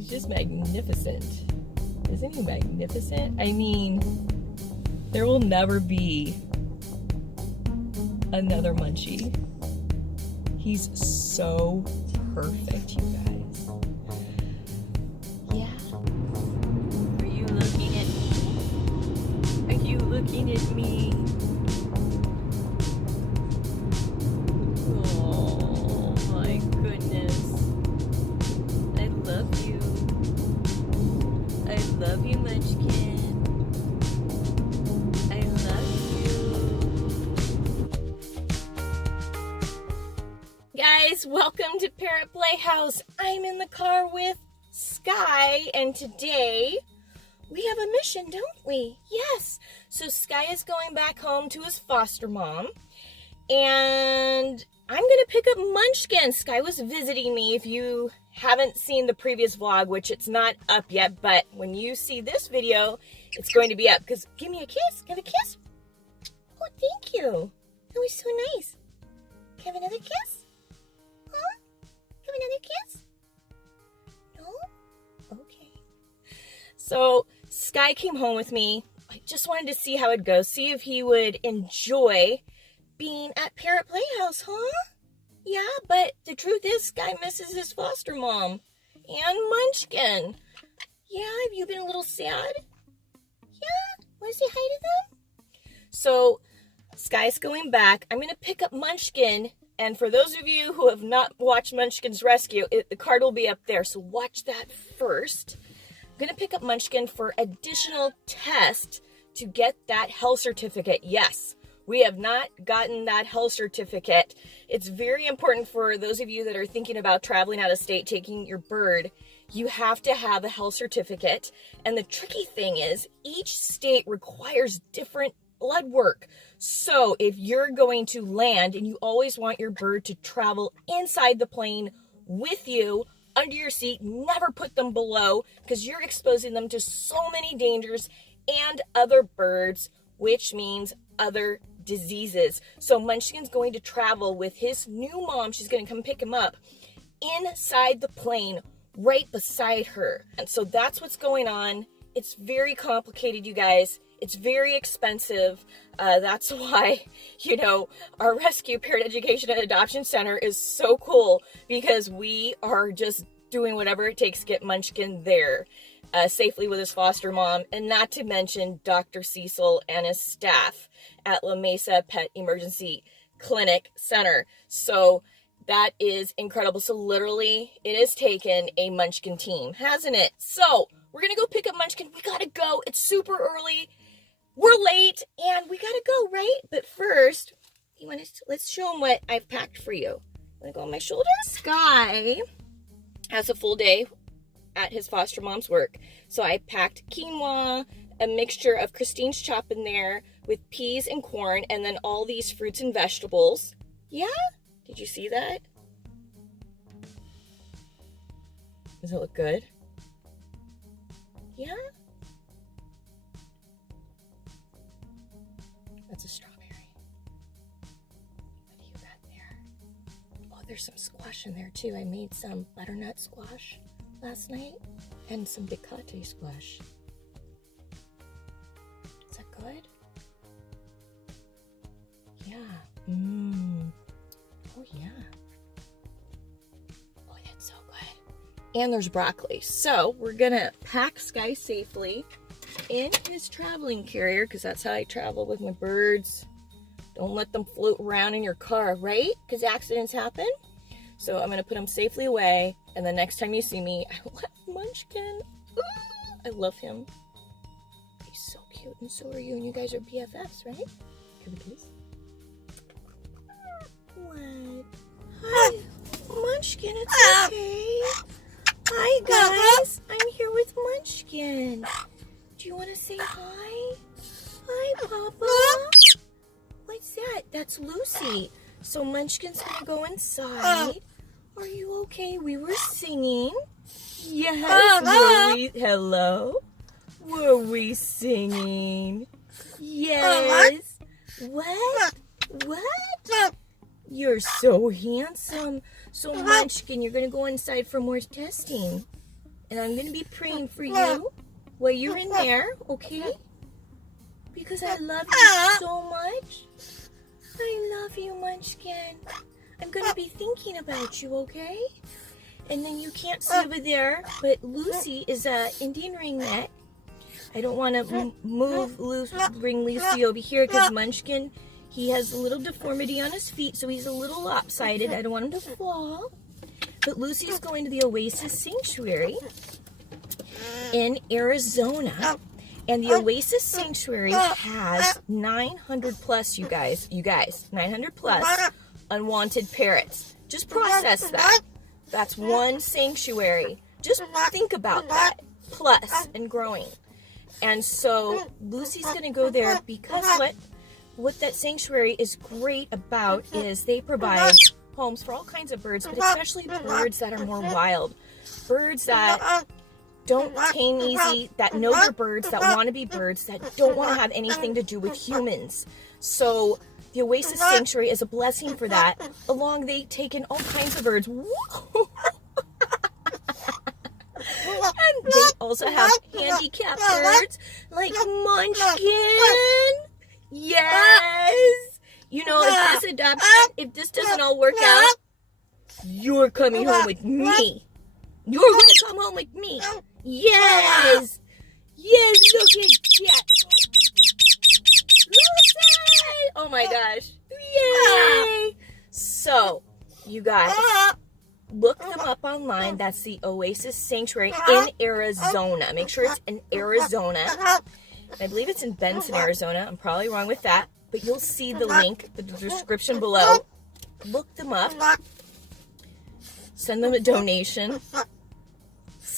He's just magnificent. Isn't he magnificent? I mean, there will never be another Munchie. He's so perfect, you guys. Yeah. Are you looking at me? Are you looking at me? Oh my goodness. I love you. I love you, Munchkin. I love you. Guys, welcome to Parrot Playhouse. I'm in the car with Sky, and today we have a mission, don't we? Yes. So Sky is going back home to his foster mom, and I'm going to pick up Munchkin. Sky was visiting me. If you haven't seen the previous vlog, which it's not up yet, but when you see this video, it's going to be up. Because give me a kiss. Give a kiss. Oh, thank you. That was so nice. Give another kiss. Huh? Give another kiss. No? Okay. So Sky came home with me. I just wanted to see how it goes. See if he would enjoy being at Parrot Playhouse, huh? Yeah, but the truth is, Sky misses his foster mom and Munchkin. Yeah, have you been a little sad? Yeah? Want to say hi to them? So, Sky's going back. I'm going to pick up Munchkin, and for those of you who have not watched Munchkin's Rescue, the card will be up there, so watch that first. I'm going to pick up Munchkin for additional tests to get that health certificate. Yes. We have not gotten that health certificate. It's very important for those of you that are thinking about traveling out of state, taking your bird. You have to have a health certificate. And the tricky thing is, each state requires different blood work. So if you're going to land and you always want your bird to travel inside the plane with you, under your seat, never put them below, because you're exposing them to so many dangers and other birds, which means other diseases. So Munchkin's going to travel with his new mom. She's going to come pick him up inside the plane right beside her. And so that's what's going on. It's very complicated, you guys. It's very expensive. That's why, our Rescue Parrot Education and Adoption Center is so cool, because we are just doing whatever it takes to get Munchkin there safely with his foster mom, and not to mention Dr. Cecil and his staff at La Mesa Pet Emergency Clinic Center. So that is incredible. So literally, it has taken a Munchkin team, hasn't it? So we're going to go pick up Munchkin. We got to go. It's super early. We're late, and we got to go, right? But first, let's show him what I've packed for you. Want to go on my shoulder? Sky has a full day at his foster mom's work. So I packed quinoa, a mixture of Christine's Chop in there with peas and corn, and then all these fruits and vegetables. Yeah? Did you see that? Does it look good? Yeah? That's a strawberry. What do you got there? Oh, there's some squash in there too. I made some butternut squash last night and some decate squash. Is that good? Yeah. Oh yeah. Oh, that's so good. And there's broccoli. So we're gonna pack Sky safely in his traveling carrier, because that's how I travel with my birds. Don't let them float around in your car, right? Because accidents happen. So I'm going to put him safely away, and the next time you see me, I will have Munchkin. Ooh, I love him. He's so cute, and so are you, and you guys are BFFs, right? Give a kiss. What? Hi, Munchkin, it's okay. Hi, guys. I'm here with Munchkin. Do you want to say hi? Hi, Papa. What's that? That's Lucy. So Munchkin's going to go inside. Are you okay? We were singing. Yes. Were we? Hello? Were we singing? Yes. What? What? You're so handsome. So Munchkin, you're going to go inside for more testing. And I'm going to be praying for you while you're in there, okay? Because I love you so much. I love you, Munchkin. I'm going to be thinking about you, okay? And then you can't see over there, but Lucy is a Indian ringneck. I don't want to bring Lucy over here because Munchkin, he has a little deformity on his feet, so he's a little lopsided. I don't want him to fall. But Lucy's going to the Oasis Sanctuary in Arizona. And the Oasis Sanctuary has 900 plus, you guys, 900 plus unwanted parrots. Just process that. That's one sanctuary. Just think about that. Plus and growing. And so Lucy's going to go there because what that sanctuary is great about is they provide homes for all kinds of birds, but especially birds that are more wild. Birds that don't tame easy, that know they're birds, that want to be birds, that don't want to have anything to do with humans. So the Oasis Sanctuary is a blessing for that. Along they take in all kinds of birds. And they also have handicapped birds like Munchkin. Yes. You know, if this adoption, if this doesn't all work out, you're coming home with me. You're going to come home with me. Yes. Yes, look at that. Lucy! Oh my gosh. Yay! So, you guys, look them up online. That's the Oasis Sanctuary in Arizona. Make sure it's in Arizona. I believe it's in Benson, Arizona. I'm probably wrong with that. But you'll see the link, the description below. Look them up. Send them a donation.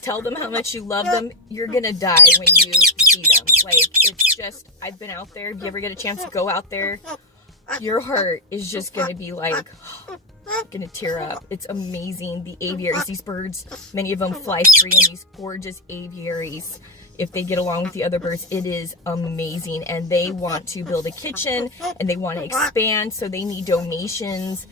Tell them how much you love them. You're going to die when you see them. Like, it's just, I've been out there. If you ever get a chance to go out there, your heart is just going to be like, going to tear up. It's amazing. The aviaries, these birds, many of them fly free in these gorgeous aviaries. If they get along with the other birds, it is amazing. And they want to build a kitchen and they want to expand, so they need donations.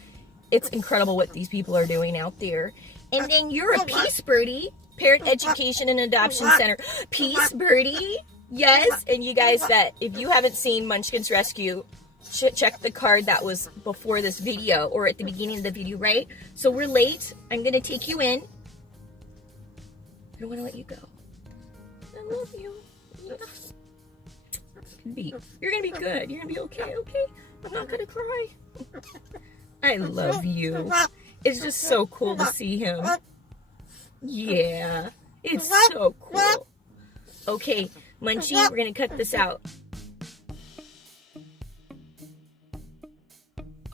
It's incredible what these people are doing out there. And then you're a Peace Birdie, Parrot Education and Adoption Center. Peace Birdie, yes. And you guys, that if you haven't seen Munchkin's Rescue, check the card that was before this video or at the beginning of the video, right? So we're late. I'm going to take you in. I don't want to let you go. I love you. You're going to be good. You're going to be okay, okay? I'm not going to cry. I love you. It's just so cool to see him. Yeah, it's so cool. Okay, Munchie, we're going to cut this out.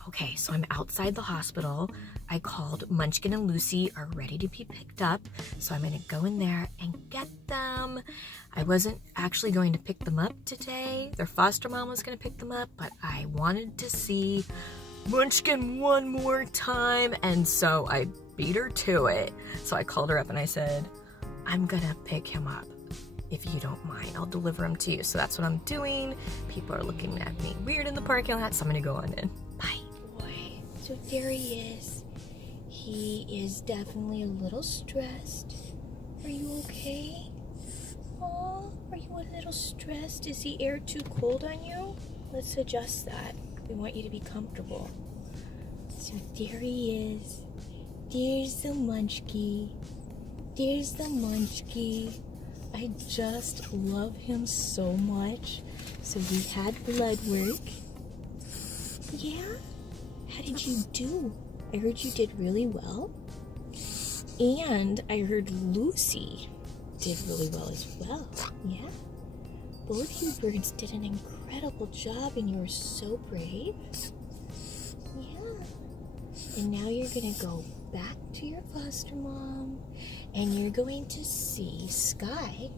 Okay, so I'm outside the hospital. I called Munchkin and Lucy are ready to be picked up. So I'm going to go in there and get them. I wasn't actually going to pick them up today. Their foster mom was going to pick them up, but I wanted to see Munchkin one more time, and so I beat her to it. So I called her up and I said, I'm gonna pick him up. If you don't mind, I'll deliver him to you. So that's what I'm doing. People are looking at me weird in the parking lot, so I'm gonna go on in. Bye. Boy, so there he is. He is definitely a little stressed. Are you okay? Oh, are you a little stressed? Is the air too cold on you? Let's adjust that. We want you to be comfortable. So there he is. There's the Munchkie. There's the Munchkie. I just love him so much. So we had blood work. Yeah? How did you do? I heard you did really well. And I heard Lucy did really well as well. Yeah? Both you birds did an incredible job and you were so brave. Yeah. And now you're going to go back to your foster mom and you're going to see Sky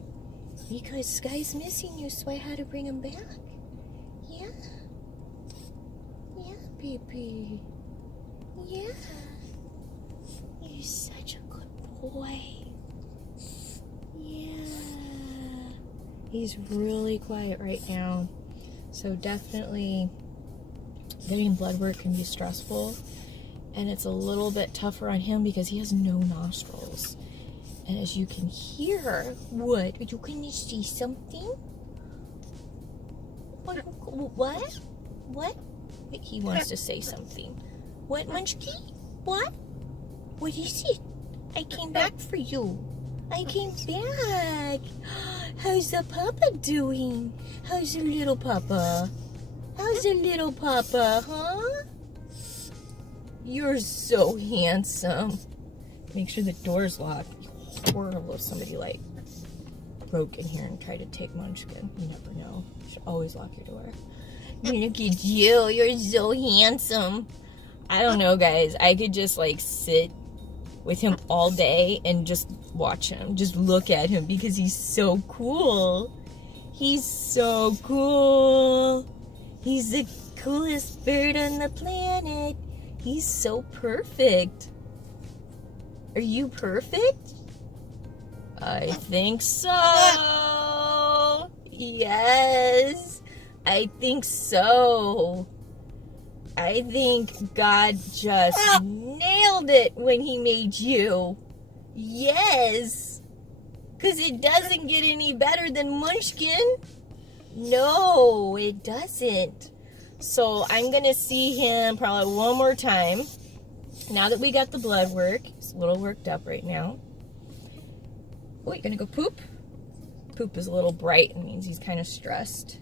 because Sky's missing you, so I had to bring him back. Yeah. Yeah, baby. Yeah. You're such a good boy. Yeah. He's really quiet right now, so definitely getting blood work can be stressful, and it's a little bit tougher on him because he has no nostrils. And as you can hear, what? Are you going to say something? What? What? He wants to say something. What, Munchkin? What? What is it? I came back for you. I came back. How's the papa doing? How's your little papa? How's your little papa, huh? You're so handsome. Make sure the door's locked. Horrible if somebody like broke in here and tried to take Munchkin. You never know. You should always lock your door. Look at you. You're so handsome. I don't know, guys. I could just like sit with him all day and just watch him. Just look at him because he's so cool. He's so cool. He's the coolest bird on the planet. He's so perfect. Are you perfect? I think so. Yes, I think so. I think God just nailed it when he made you. Yes. Because it doesn't get any better than Munchkin. No, it doesn't. So I'm going to see him probably one more time. Now that we got the blood work, he's a little worked up right now. Oh, you going to go poop? Poop is a little bright. It means he's kind of stressed.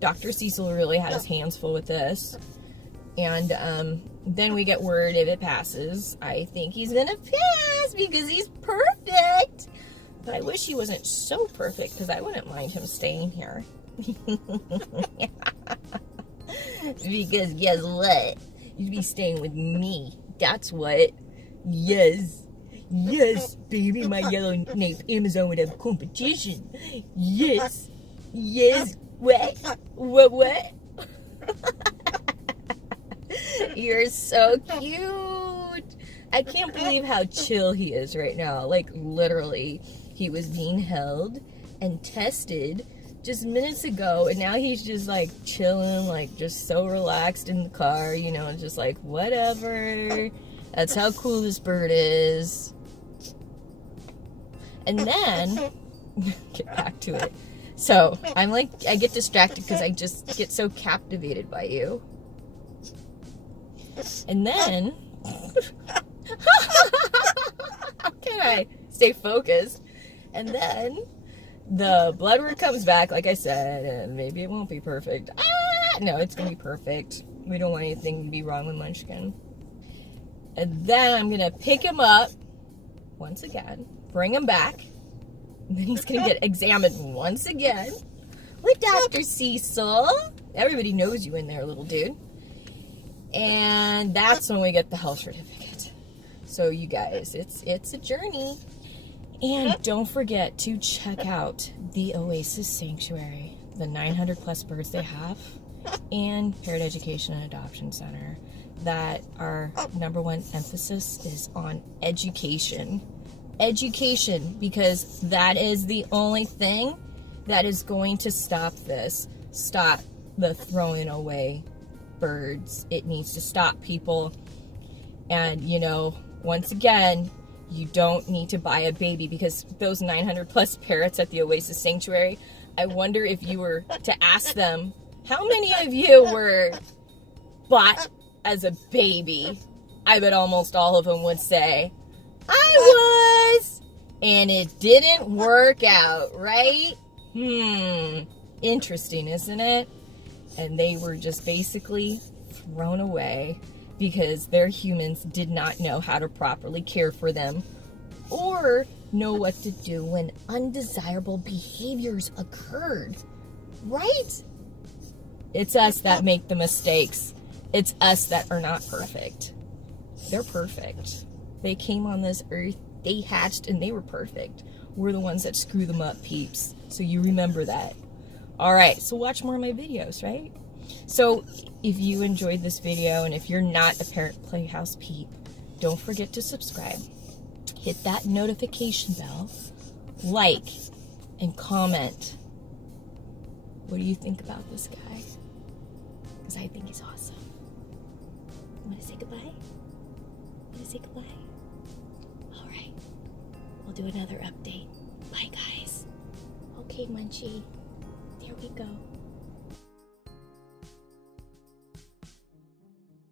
Dr. Cecil really had his hands full with this. And then we get word if it passes. I think he's going to pass because he's perfect. But I wish he wasn't so perfect because I wouldn't mind him staying here. Because guess what? You'd be staying with me. That's what. Yes. Yes, baby. My yellow nape Amazon would have competition. Yes. Yes. What? What? You're so cute. I can't believe how chill he is right now. Like, literally, he was being held and tested just minutes ago, and now he's just, like, chilling, like, just so relaxed in the car, you know, just like, whatever. That's how cool this bird is. And then, get back to it. So, I'm like, I get distracted because I just get so captivated by you. And then, how can I stay focused? And then, the blood work comes back, like I said, and maybe it won't be perfect. No, it's going to be perfect. We don't want anything to be wrong with Munchkin. And then I'm going to pick him up, once again, bring him back. And then he's going to get examined once again with Dr. Cecil. Everybody knows you in there, little dude. And that's when we get the health certificate. So you guys, it's a journey. And don't forget to check out the Oasis Sanctuary, the 900 plus birds they have, and Parrot Education and Adoption Center. That our number one emphasis is on education. Education, because that is the only thing that is going to stop this. Stop the throwing away birds. It needs to stop, people. And, you know, once again, you don't need to buy a baby, because those 900 plus parrots at the Oasis Sanctuary, I wonder if you were to ask them, how many of you were bought as a baby? I bet almost all of them would say, I was, and it didn't work out, right? Interesting, isn't it? And they were just basically thrown away because their humans did not know how to properly care for them or know what to do when undesirable behaviors occurred, right? It's us that make the mistakes. It's us that are not perfect. They're perfect. They came on this earth, they hatched, and they were perfect. We're the ones that screw them up, peeps. So you remember that. All right, so watch more of my videos, right? So if you enjoyed this video, and if you're not a Parrot Playhouse peep, don't forget to subscribe. Hit that notification bell, like, and comment. What do you think about this guy? Because I think he's awesome. You want to say goodbye? You want to say goodbye? All right. we'll do another update. Bye, guys. Okay, Munchie. There we go.